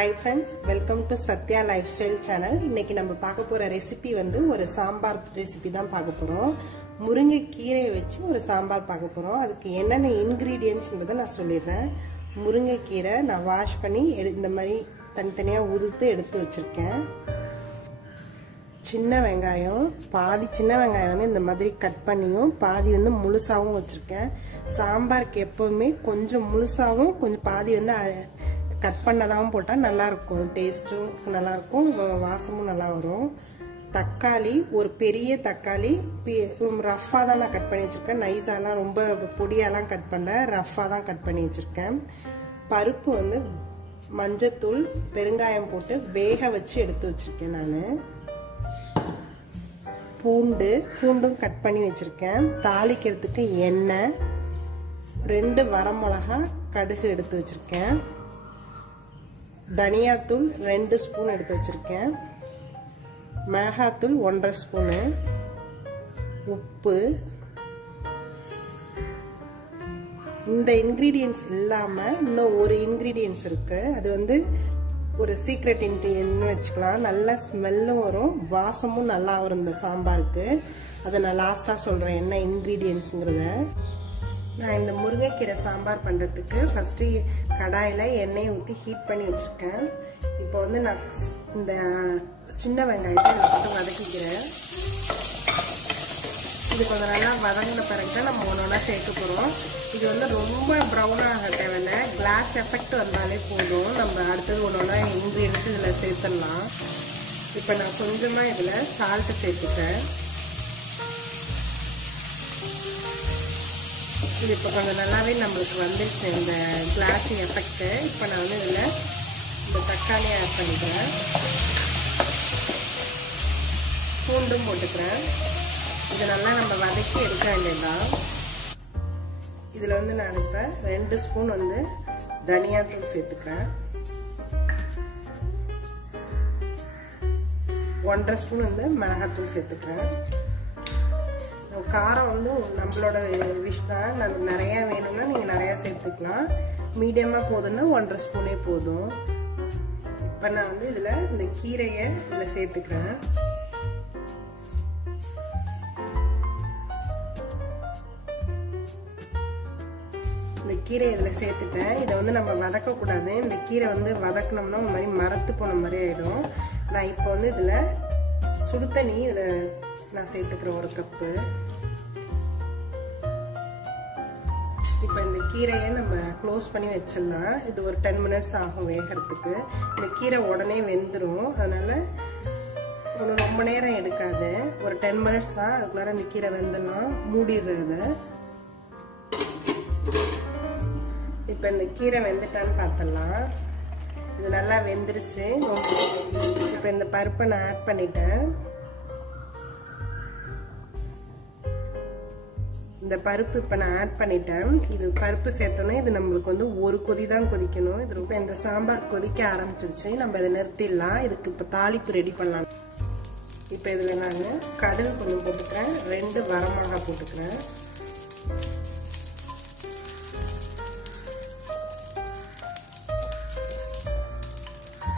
Hi friends, welcome to Sathya lifestyle channel. இன்னைக்கு நம்ம பார்க்க போற ரெசிபி வந்து ஒரு சாம்பார் ரெசிபி தான் பார்க்க போறோம். முருங்கை கீரையை வச்சு ஒரு சாம்பார் பார்க்க போறோம். அதுக்கு என்னென்ன இன்கிரிடியன்ட்ஸ்ன்றதை நான் சொல்லிடுறேன். முருங்கை கீரை நான் வாஷ் பண்ணி இந்த மாதிரி தனித்தனியா உதுத்து எடுத்து வச்சிருக்கேன். சின்ன வெங்காயம் பாதி சின்ன வெங்காயம் வந்து இந்த மாதிரி கட் பண்ணியும் பாதி வந்து முழுசாவும் வச்சிருக்கேன். சாம்பாருக்கு எப்பவுமே கொஞ்சம் முழுசாவும் கொஞ்சம் பாதி வந்து கட் பண்ணதாகவும் போட்டால் நல்லாயிருக்கும், டேஸ்ட்டும் நல்லாயிருக்கும், வாசமும் நல்லா வரும். தக்காளி ஒரு பெரிய தக்காளி ரஃப்பாக தான் நான் கட் பண்ணி வச்சுருக்கேன். நைஸாலாம் ரொம்ப பொடியாலாம் கட் பண்ணல, ரஃப்பாக தான் கட் பண்ணி வச்சுருக்கேன். பருப்பு வந்து மஞ்சத்தூள் பெருங்காயம் போட்டு வேக வச்சு எடுத்து வச்சுருக்கேன். நான் பூண்டும் கட் பண்ணி வச்சுருக்கேன். தாளிக்கிறதுக்கு எண்ணெய், 2 வரமிளகா கடுகு எடுத்து வச்சுருக்கேன். தனியாத்தூள் 2 ஸ்பூன் எடுத்து வச்சிருக்கேன். மிளகாத்தூள் 1.5 ஸ்பூனு, உப்பு. இந்த இன்கிரீடியன்ஸ் இல்லாமல் இன்னும் ஒரு இன்கிரீடியன்ஸ் இருக்கு. அது வந்து ஒரு சீக்ரெட் இன்கிரீடியன்ட்னு வச்சுக்கலாம். நல்ல ஸ்மெல்லும் வரும், வாசமும் நல்லா வரும் இந்த சாம்பாருக்கு. அதை நான் லாஸ்ட்டாக சொல்கிறேன் என்ன இன்கிரீடியன்ஸுங்கிறத. நான் இந்த முருங்கைக்கீரை சாம்பார் பண்ணுறதுக்கு ஃபஸ்ட்டு கடாயில் எண்ணெயை ஊற்றி ஹீட் பண்ணி வச்சுருக்கேன். இப்போ வந்து நான் இந்த சின்ன வெங்காயத்தை மட்டும் வதக்கிக்கிறேன். இது கொஞ்சம் நல்லா வதங்கின பிறகு தான் நம்ம ஒன்று ஒன்றா சேர்க்க போகிறோம். இது வந்து ரொம்ப ப்ரௌனாக தேவையில்லை, கிளாஸ் எஃபெக்ட் வந்தாலே போதும். நம்ம அடுத்தது ஒன்று ஒன்றா இன்க்ரீடியன்ஸ் இதில் சேர்த்துடலாம். இப்போ நான் கொஞ்சமாக இதில் சால்ட்டு சேர்த்துக்கிறேன். இது இப்போ கொஞ்சம் நல்லாவே நம்மளுக்கு வந்துருச்சு இந்த கிளாஸ் எஃபெக்ட்டு. இப்போ நான் வந்து இதில் இந்த தக்காளியை ஆட் பண்ணிக்கிறேன், பூண்டும் போட்டுக்கிறேன். இதை நல்லா நம்ம வதக்கி எடுக்க வேண்டியதுதான். இதில் வந்து நான் இப்போ 2 ஸ்பூன் வந்து தனியாத்தூள் சேர்த்துக்கிறேன். 1.5 ஸ்பூன் வந்து மிளகாத்தூள் சேர்த்துக்கிறேன். காரம் வந்து நம்மளோட விஷ் தான். நமக்கு நிறையா வேணும்னா நீங்கள் நிறையா சேர்த்துக்கலாம். மீடியமாக போதுன்னா 1.5 ஸ்பூனே போதும். இப்போ நான் வந்து இதில் இந்த கீரையை இதில் சேர்த்துக்கிறேன். இந்த கீரையை இதில் சேர்த்துட்டேன். இதை வந்து நம்ம வதக்கக்கூடாது. இந்த கீரை வந்து வதக்கினோம்னா ஒரு மாதிரி மரத்து போன மாதிரி ஆகிடும். நான் இப்போ வந்து இதில் சுடு தண்ணி இதில் நான் சேர்த்துக்கிறேன் 1 கப்பு. இப்போ இந்த கீரையை நம்ம க்ளோஸ் பண்ணி வச்சிடலாம். இது ஒரு 10 மினிட்ஸ் ஆகும் வேகிறதுக்கு. இந்த கீரை உடனே வெந்துடும், அதனால ஒன்றும் ரொம்ப நேரம் எடுக்காது. ஒரு 10 மினிட்ஸ் தான், அதுக்குள்ளார இந்த கீரை வெந்தலாம். மூடிடுறது. இப்போ இந்த கீரை வெந்துட்டான்னு பார்த்துடலாம். இது நல்லா வெந்துருச்சு. இப்போ இந்த பருப்பை நான் ஆட் பண்ணிட்டேன். இந்த பருப்பு இப்போ நான் ஆட் பண்ணிட்டேன். இது பருப்பு சேர்த்தோன்னே இது நம்மளுக்கு வந்து ஒரு கொதி தான் கொதிக்கணும். இது ரொம்ப இந்த சாம்பார் கொதிக்க ஆரம்பிச்சிருச்சு. நம்ம இதை நிறுத்திடலாம். இதுக்கு இப்போ தாளிப்பு ரெடி பண்ணலாம். இப்போ இதில் நான் கடுகு கொஞ்சம் போட்டுக்கிறேன், 2 வரமிளகா போட்டுக்கிறேன்.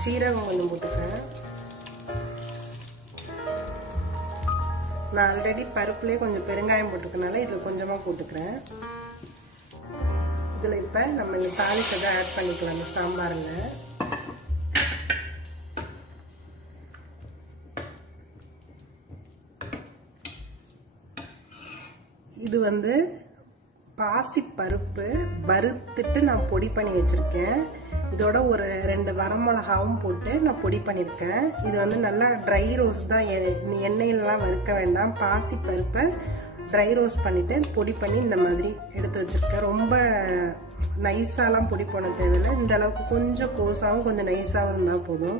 சீரகம் கொஞ்சம் போட்டுக்கிறேன். நான் ஆல்ரெடி பருப்புலேயே கொஞ்சம் பெருங்காயம் போட்டுக்கனால இதில் கொஞ்சமாக போட்டுக்கிறேன். இதில் இப்போ நம்ம இந்த தாளிச்சதை ஆட் பண்ணிக்கலாம் இந்த சாம்பாரில். இது வந்து பாசி பருப்பு வறுத்துட்டு நான் பொடி பண்ணி வச்சுருக்கேன். இதோட ஒரு 2 வரமிளகாவும் போட்டு நான் பொடி பண்ணியிருக்கேன். இது வந்து நல்லா ட்ரை ரோஸ்ட் தான், எண்ணெயிலலாம் வறுக்க வேண்டாம். பாசி பருப்பை ட்ரை ரோஸ்ட் பண்ணிவிட்டு பொடி பண்ணி இந்த மாதிரி எடுத்து வச்சுருக்கேன். ரொம்ப நைஸாலாம் பொடி பண்ண தேவையில்லை. இந்த அளவுக்கு கொஞ்சம் கோஸாகவும் கொஞ்சம் நைஸாகவும் இருந்தால் போதும்.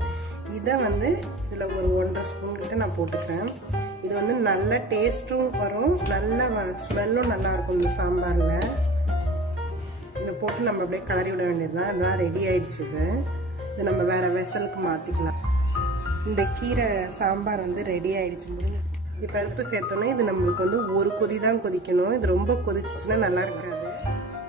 இதை வந்து இதில் ஒரு 1.5 ஸ்பூன் கிட்ட நான் போட்டுக்கிறேன். இது வந்து நல்ல டேஸ்ட்டும் வரும், நல்ல ஸ்மெல்லும் நல்லாயிருக்கும் இந்த சாம்பாரில். இதை போட்டு நம்ம அப்படியே கிளறி விட வேண்டியதுதான். இதுதான் ரெடி ஆயிடுச்சு. இது நம்ம வேற வெசலுக்கு மாற்றிக்கலாம். இந்த கீரை சாம்பார் வந்து ரெடி ஆயிடுச்சு. இப்போ பருப்பு சேர்த்தோன்னே இது நம்மளுக்கு வந்து ஒரு கொதி தான் கொதிக்கணும். இது ரொம்ப கொதிச்சிச்சுன்னா நல்லா இருக்காது.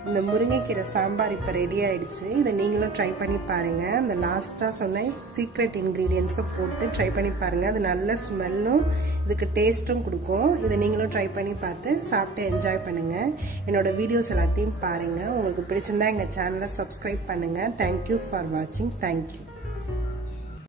இந்த முருங்கைக்கீரை சாம்பார் இப்போ ரெடி ஆயிடுச்சு. இதை நீங்களும் ட்ரை பண்ணி பாருங்க. இந்த லாஸ்ட்டாக சொன்ன சீக்ரெட் இன்க்ரீடியன்ஸை போட்டு ட்ரை பண்ணி பாருங்க. அது நல்ல ஸ்மெல்லும் இதுக்கு டேஸ்ட்டும் கொடுக்கும். இதை நீங்களும் ட்ரை பண்ணி பார்த்து சாப்பிட்டு என்ஜாய் பண்ணுங்க. என்னோட வீடியோஸ் எல்லாத்தையும் பாருங்க. உங்களுக்கு பிடிச்சிருந்தா எங்கள் சேனலை சப்ஸ்கிரைப் பண்ணுங்க. தேங்க்யூ ஃபார் வாட்சிங். தேங்க்யூ.